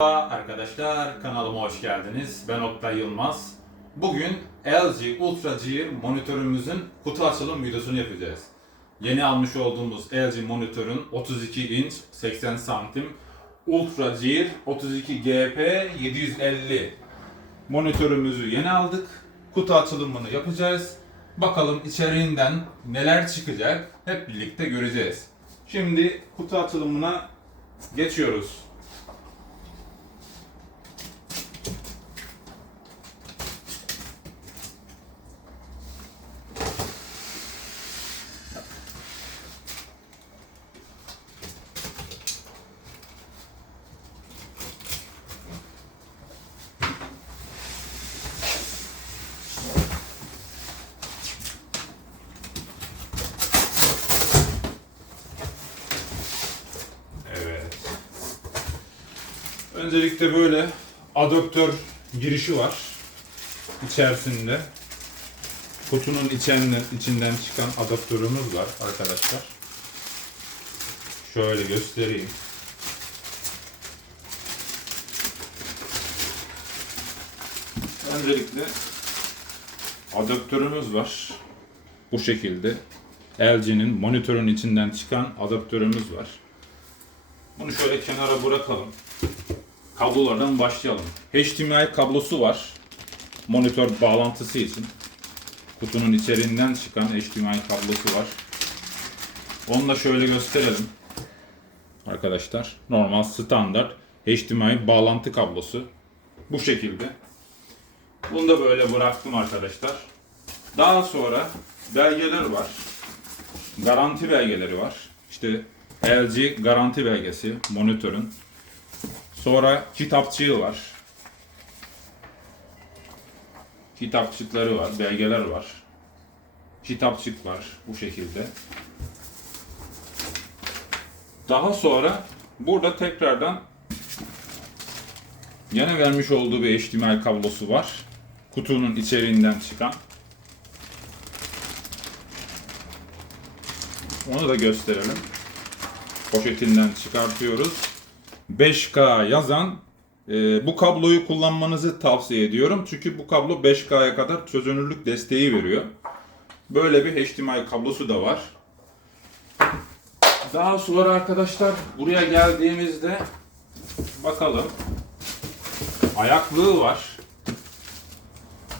Merhaba arkadaşlar, kanalıma hoş geldiniz. Ben Oktay Yılmaz. Bugün LG Ultra Gear monitörümüzün kutu açılım videosunu yapacağız. Yeni almış olduğumuz LG monitörün 32 inç 80 santim Ultra Gear 32 GP 750 monitörümüzü yeni aldık. Kutu açılımını yapacağız. Bakalım içeriğinden neler çıkacak hep birlikte göreceğiz. Şimdi kutu açılımına geçiyoruz. Öncelikle böyle adaptör girişi var içerisinde. Kutunun içinden, içinden çıkan adaptörümüz var arkadaşlar. Şöyle göstereyim. Öncelikle adaptörümüz var. Bu şekilde. LG'nin monitörün içinden çıkan adaptörümüz var. Bunu şöyle kenara bırakalım. Kablolardan başlayalım. HDMI kablosu var. Monitör bağlantısı için. Kutunun içeriğinden çıkan HDMI kablosu var. Onu da şöyle gösterelim. Arkadaşlar normal standart HDMI bağlantı kablosu. Bu şekilde. Bunu da böyle bıraktım arkadaşlar. Daha sonra belgeler var. Garanti belgeleri var. İşte LG garanti belgesi monitörün. Sonra kitapçığı var. Kitapçıkları var, belgeler var. Kitapçık var bu şekilde. Daha sonra burada tekrardan yine vermiş olduğu bir HDMI kablosu var. Kutunun içeriğinden çıkan. Onu da gösterelim. Poşetinden çıkartıyoruz. 5K yazan e, bu kabloyu kullanmanızı tavsiye ediyorum. Çünkü bu kablo 5K'ya kadar çözünürlük desteği veriyor. Böyle bir HDMI kablosu da var. Daha sonra arkadaşlar buraya geldiğimizde bakalım ayaklığı var.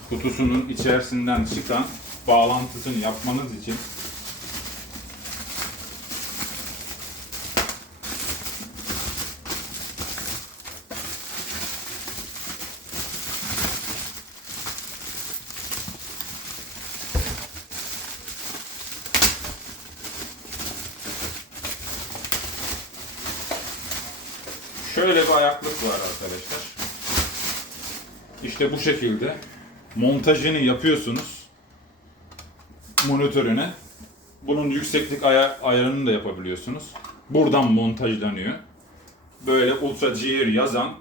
Kutusunun içerisinden çıkan bağlantısını yapmanız için Şöyle bir ayaklık var arkadaşlar. İşte bu şekilde montajını yapıyorsunuz monitörüne. Bunun yükseklik aya ayarını da yapabiliyorsunuz. Buradan montajlanıyor. Böyle Ultra Gear yazan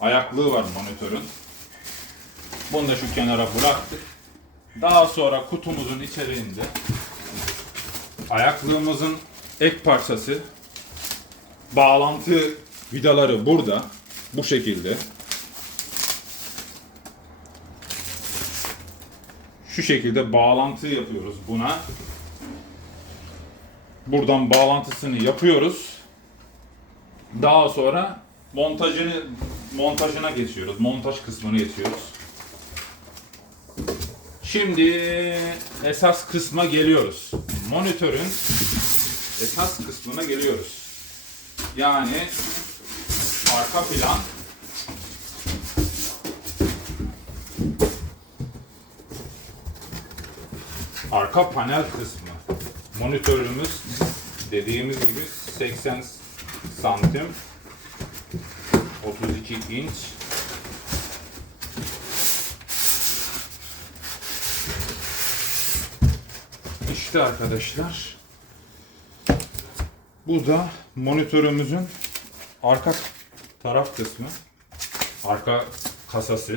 ayaklığı var monitörün. Bunu da şu kenara bıraktık. Daha sonra kutumuzun içeriğinde ayaklığımızın ek parçası bağlantı vidaları burada. Bu şekilde. Şu şekilde bağlantı yapıyoruz buna. Buradan bağlantısını yapıyoruz. Daha sonra montajını montajına geçiyoruz. Montaj kısmını geçiyoruz. Şimdi esas kısma geliyoruz. Monitörün esas kısmına geliyoruz. Yani arka plan arka panel kısmı. Monitörümüz dediğimiz gibi 80 santim 32 inç İşte arkadaşlar bu da monitörümüzün arka taraf kısmı, arka kasası.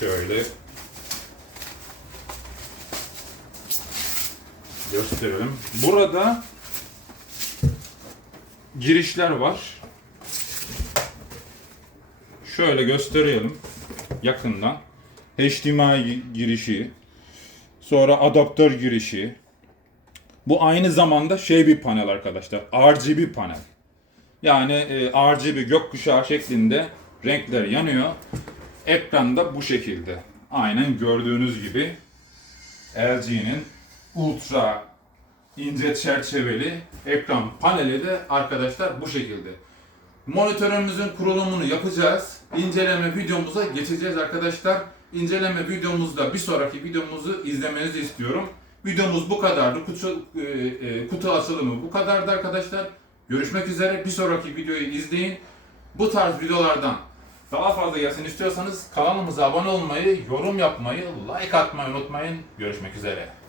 Şöyle gösterelim. Burada girişler var. Şöyle gösterelim yakından. HDMI girişi, sonra adaptör girişi. Bu aynı zamanda şey bir panel arkadaşlar. RGB panel. Yani e, RGB gökkuşağı şeklinde renkler yanıyor. Ekran da bu şekilde. Aynen gördüğünüz gibi LG'nin ultra ince çerçeveli ekran paneli de arkadaşlar bu şekilde. Monitörümüzün kurulumunu yapacağız. İnceleme videomuza geçeceğiz arkadaşlar. İnceleme videomuzda bir sonraki videomuzu izlemenizi istiyorum. Videomuz bu kadardı. Kutu, e, e, kutu açılımı bu kadardı arkadaşlar. Görüşmek üzere. Bir sonraki videoyu izleyin. Bu tarz videolardan daha fazla gelsin istiyorsanız kanalımıza abone olmayı, yorum yapmayı, like atmayı unutmayın. Görüşmek üzere.